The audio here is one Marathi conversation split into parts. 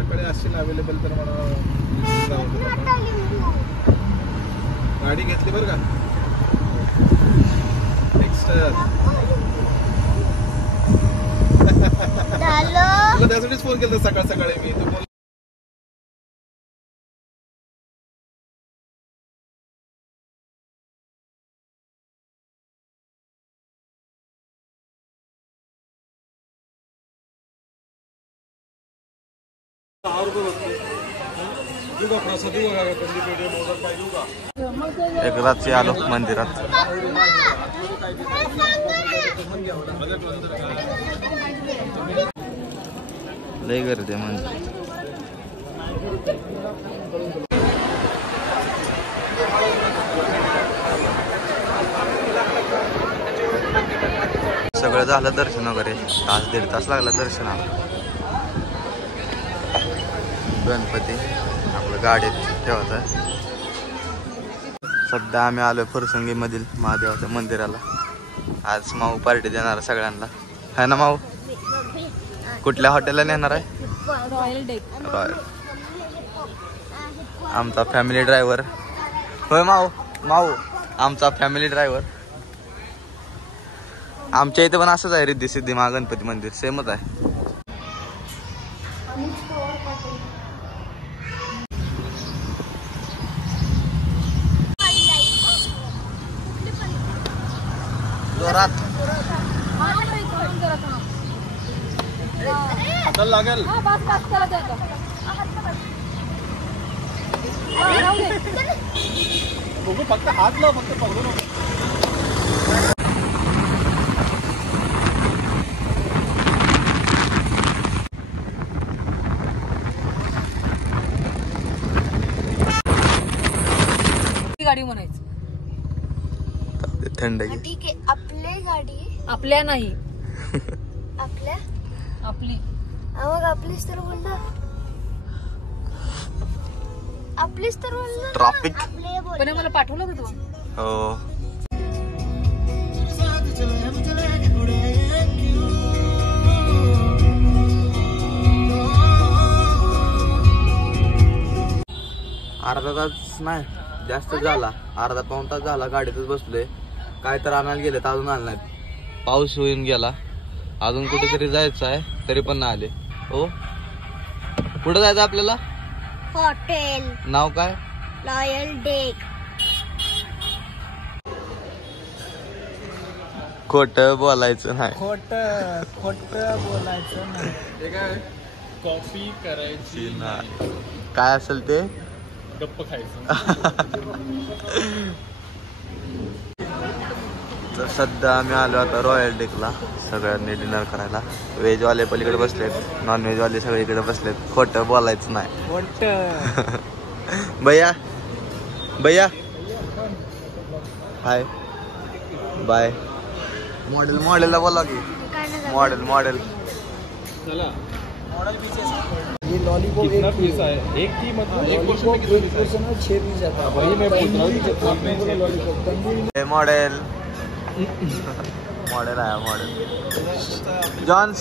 सकाळी असशील अवेलेबल तर मला गाडी घेतली बरं का नेक्स्ट तुला त्यासाठीच फोन केला सकाळ सकाळी मी तू एकदाच आलो मंदिरात. लय गर्दी आहे मंदिर. सगळं झालं दर्शन वगैरे. तास दीड तास लागला दर्शनाला. गणपती आपलं गाडीत ठेवत आहे. सध्या आम्ही आलोय फुरसंगी मधील महादेवाच्या मंदिराला. आज माऊ पार्टी देणार सगळ्यांना है ना माऊ? कुठल्या हॉटेलला नेणार आहे? Royal deck. रॉयल. आमचा फॅमिली ड्रायव्हर. होय माऊ? माऊ आमचा फॅमिली ड्रायव्हर. आमच्या इथे पण असंच आहे. रिद्धी सिद्धी महागणपती मंदिर सेमच आहे. जोरात लागेल बघू फक्त हात लाव फक्त पकडू नको. गाडी म्हणायचं थंड ठीक आहे. आपली गाडी आपल्या नाही आपल्या आपली. मग आपलीच तर बोलला. आपलीच तर बोलला. ट्रॅफिक. पण मला पाठवलं का तू? हो. अर्धा तास नाही जास्त झाला. अर्धा पाऊण तास झाला गाडीतच बसलोय. काय तर आणायला गेले तर अजून आलं नाही. पाऊस होऊन गेला. अजून कुठेतरी जायचं आहे तरी पण नाही आले. हो कुठं जायचं आपल्याला? हॉटेल. नाव काय? Royal deck. खोट बोलायचं नाही. खोट बोलायचं नाही. ते काय कॉफी करायची नाही. काय असेल ते गप्प खायचं. तर सध्या आम्ही आलो आता रॉयल डेकला सगळ्यांनी डिनर करायला. व्हेजवाले पलीकडे बसलेत. नॉन व्हेजवाले सगळीकडे बसलेत. खोटं बोलायचं नाही. भैया भैया हाय बाय. मॉडेलला बोला की. मॉडेल चला ये लॉलीपॉप कितना पीस है? एक की मतलब एक पोर्शन में कितना पीस है? 6 पीस आता है. वही मैं पूछ रहा हूँ कि आपने बोला लॉलीपॉप तंदूरी. मॉडेल आया. Model Johns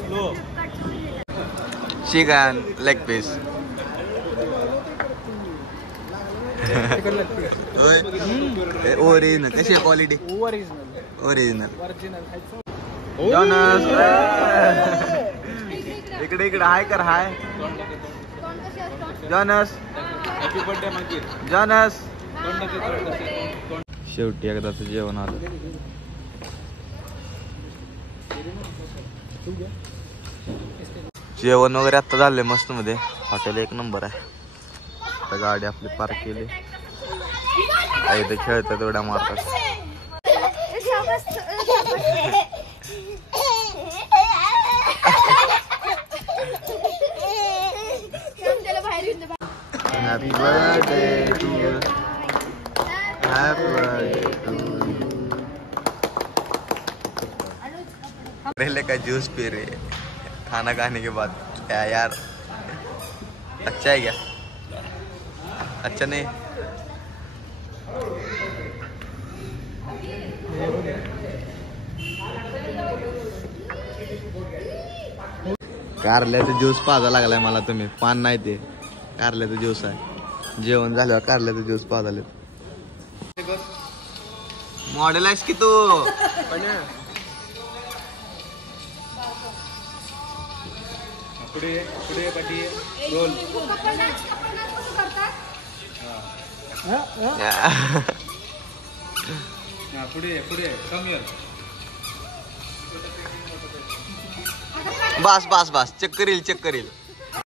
slow chicken leg piece. Original कशी आहे क्वालिटी? ओरिजिनल. जॉनस इकडे हाय कर. Hi Johns. हॅपी बर्थडे मंकीर. जॉनस. शेवटी एकदाच जेवण आलं. जेवण वगैरे आता झाले मस्त मध्ये. हॉटेल एक नंबर आहे. आता गाडी आपली पार्क केली. इथे खेळतात उड्या मारतात. Happy birthday to you. Happy birthday to you. पहले का जूस पी रहे खाना खाने के बाद. क्या यार अच्छा है क्या? अच्छा नहीं. कारल्याचा ज्यूस पाजा लागलाय मला तुम्ही. पान नाही ते कारल्याचा ज्यूस आहे. जेवण झाल्यावर कारल्याचा ज्यूस पाजाले. मॉडेल आहेस की तू. पुढे पुढे पाठी रोल. पुढे पुढे कम हिअर. बस बस बस चेक करील चेक करील.